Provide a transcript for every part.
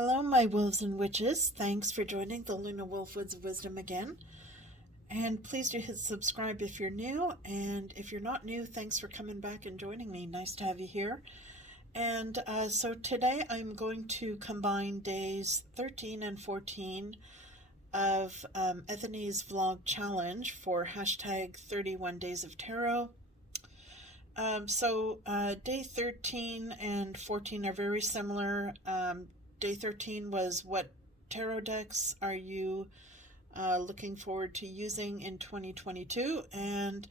Hello, my wolves and witches. Thanks for joining the Luna Wolf Woods of Wisdom again. And please do hit subscribe if you're new. And if you're not new, thanks for coming back and joining me. Nice to have you here. And so today I'm going to combine days 13 and 14 of Ethony's vlog challenge for hashtag 31 Days of Tarot. Day 13 and 14 are very similar. Day 13 was what tarot decks are you looking forward to using in 2022, and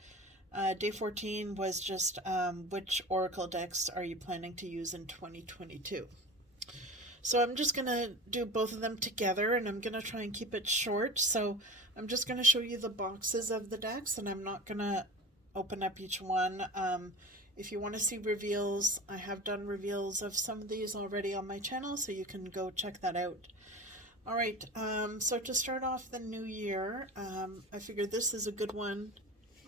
day 14 was just which oracle decks are you planning to use in 2022. So I'm just going to do both of them together, and I'm going to try and keep it short. So I'm just going to show you the boxes of the decks, and I'm not going to open up each one. If you want to see reveals, I have done reveals of some of these already on my channel, so you can go check that out. Alright, so to start off the new year, I figured this is a good one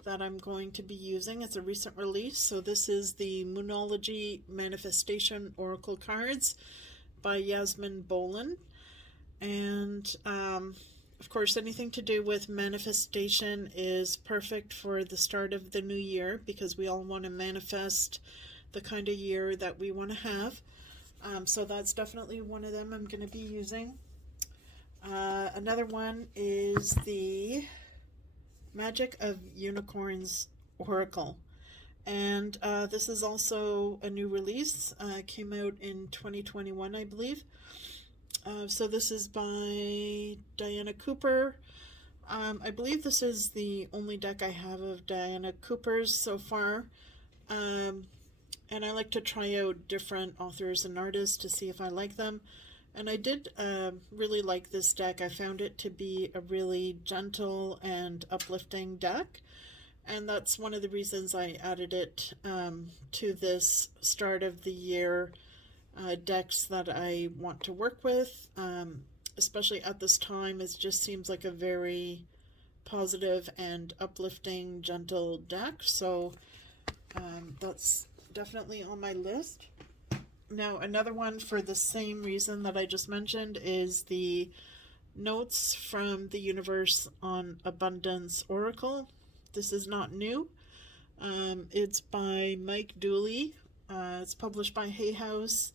that I'm going to be using. It's a recent release, so this is the Monology Manifestation Oracle cards by Yasmin Boland. And of course, anything to do with manifestation is perfect for the start of the new year, because we all want to manifest the kind of year that we want to have. So that's definitely one of them I'm going to be using. Another one is the Magic of Unicorns Oracle. And this is also a new release. Came out in 2021, I believe. So this is by Diana Cooper. I believe this is the only deck I have of Diana Cooper's so far. And I like to try out different authors and artists to see if I like them. And I did really like this deck. I found it to be a really gentle and uplifting deck. And that's one of the reasons I added it to this start of the year decks that I want to work with, especially at this time. It just seems like a very positive and uplifting, gentle deck, so that's definitely on my list. Now, another one for the same reason that I just mentioned is the Notes from the Universe on Abundance Oracle. This is not new. It's by Mike Dooley. It's published by Hay House,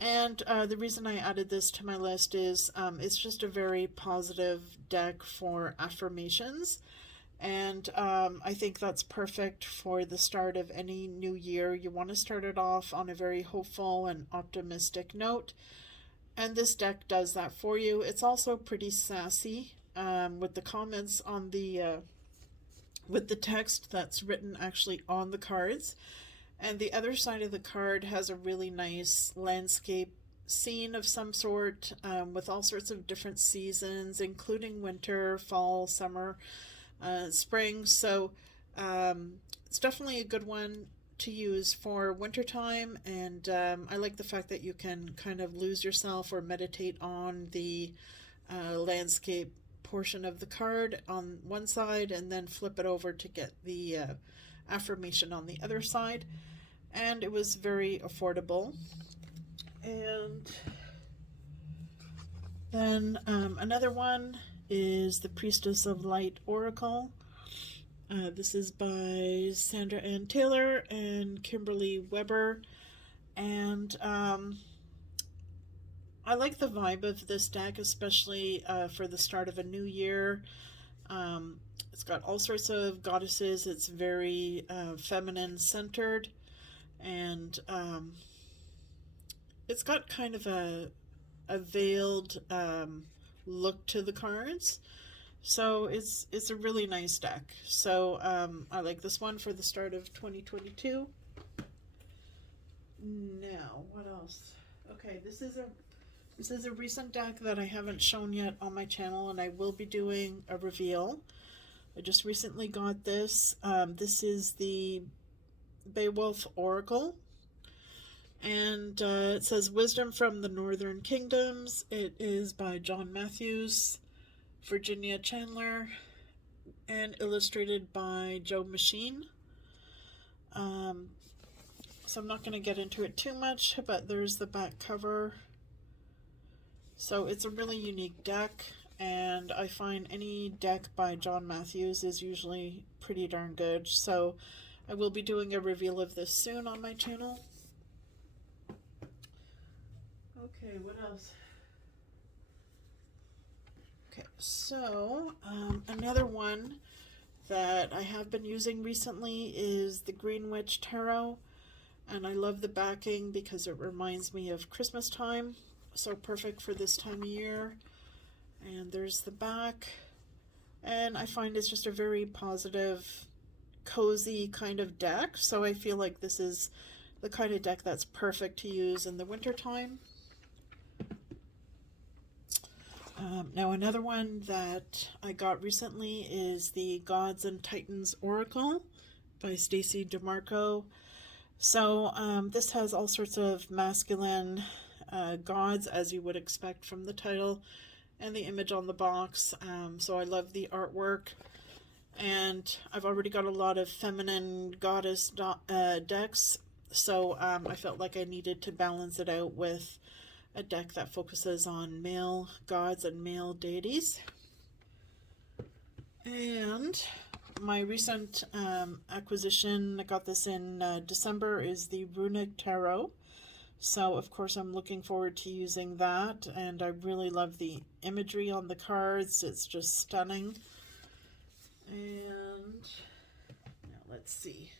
and the reason I added this to my list is it's just a very positive deck for affirmations, and I think that's perfect for the start of any new year. You want to start it off on a very hopeful and optimistic note, and this deck does that for you. It's also pretty sassy with the comments on the with the text that's written actually on the cards. And the other side of the card has a really nice landscape scene of some sort, with all sorts of different seasons, including winter, fall, summer, spring. So it's definitely a good one to use for wintertime. And I like the fact that you can kind of lose yourself or meditate on the landscape portion of the card on one side, and then flip it over to get the affirmation on the other side. And it was very affordable. And then another one is the Priestess of Light Oracle. This is by Sandra Ann Taylor and Kimberly Weber. And I like the vibe of this deck, especially for the start of a new year. It's got all sorts of goddesses. It's very feminine centered, and it's got kind of a veiled look to the cards. So it's a really nice deck. So I like this one for the start of 2022. Now, what else? Okay, this is a recent deck that I haven't shown yet on my channel, and I will be doing a reveal. I just recently got this. This is the Beowulf Oracle, and it says Wisdom from the Northern Kingdoms. It is by John Matthews, Virginia Chandler, and illustrated by Joe Machine. So I'm not going to get into it too much, but there's the back cover. So it's a really unique deck, and I find any deck by John Matthews is usually pretty darn good. So I will be doing a reveal of this soon on my channel. Okay, what else? Okay, so another one that I have been using recently is the Runeic Tarot, and I love the backing because it reminds me of Christmas time, so perfect for this time of year. And there's the back, and I find it's just a very positive, cozy kind of deck, so I feel like this is the kind of deck that's perfect to use in the winter time. Now another one that I got recently is the Gods and Titans Oracle by Stacey DeMarco. So this has all sorts of masculine gods, as you would expect from the title and the image on the box. So I love the artwork, and I've already got a lot of feminine goddess decks, so I felt like I needed to balance it out with a deck that focuses on male gods and male deities. And my recent acquisition, I got this in December, is the Runeic Tarot. So of course I'm looking forward to using that, and I really love the imagery on the cards. It's just stunning. And now let's see.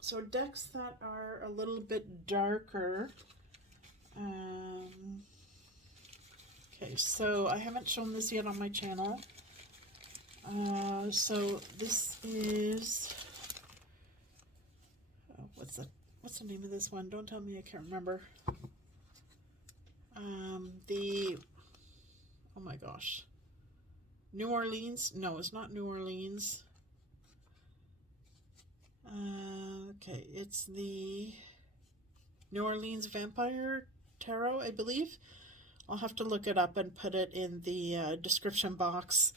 So decks that are a little bit darker. Okay, so I haven't shown this yet on my channel. So this is, what's the name of this one? Don't tell me, I can't remember. Oh my gosh. New Orleans? No, it's not New Orleans. Okay, it's the New Orleans Vampire Tarot, I believe. I'll have to look it up and put it in the description box.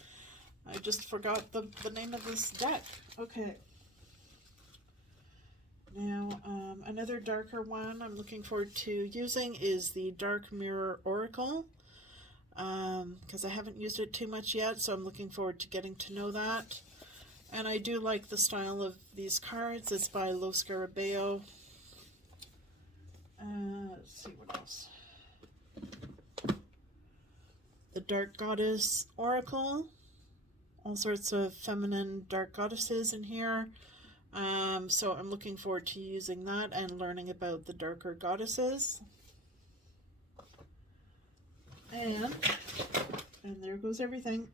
I just forgot the name of this deck. Okay. Now, another darker one I'm looking forward to using is the Dark Mirror Oracle, because I haven't used it too much yet, so I'm looking forward to getting to know that. And I do like the style of these cards. It's by Lo Scarabeo. Let's see what else. The Dark Goddess Oracle. All sorts of feminine dark goddesses in here. So I'm looking forward to using that and learning about the darker goddesses. And there goes everything.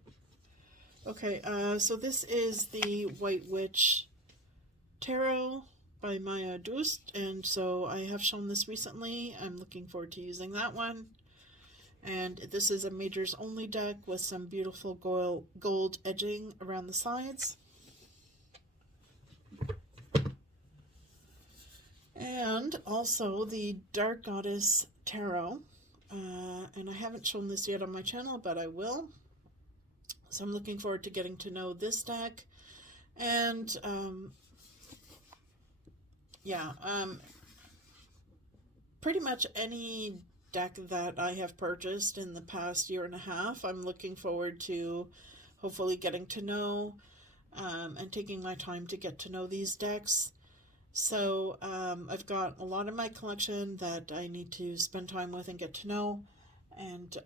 Okay, so this is the White Witch Tarot by Maya Dust, and so I have shown this recently. I'm looking forward to using that one. And this is a majors only deck with some beautiful gold edging around the sides. And also the Dark Goddess Tarot, and I haven't shown this yet on my channel, but I will. So I'm looking forward to getting to know this deck. And pretty much any deck that I have purchased in the past year and a half, I'm looking forward to hopefully getting to know and taking my time to get to know these decks. So I've got a lot in my collection that I need to spend time with and get to know. And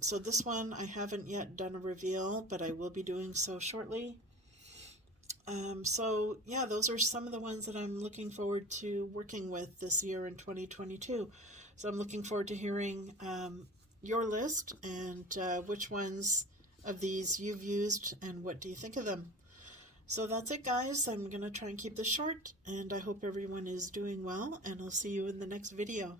so this one I haven't yet done a reveal, but I will be doing so shortly. So yeah, those are some of the ones that I'm looking forward to working with this year in 2022. So I'm looking forward to hearing your list and which ones of these you've used and what do you think of them. So that's it, guys. I'm going to try and keep this short, and I hope everyone is doing well, and I'll see you in the next video.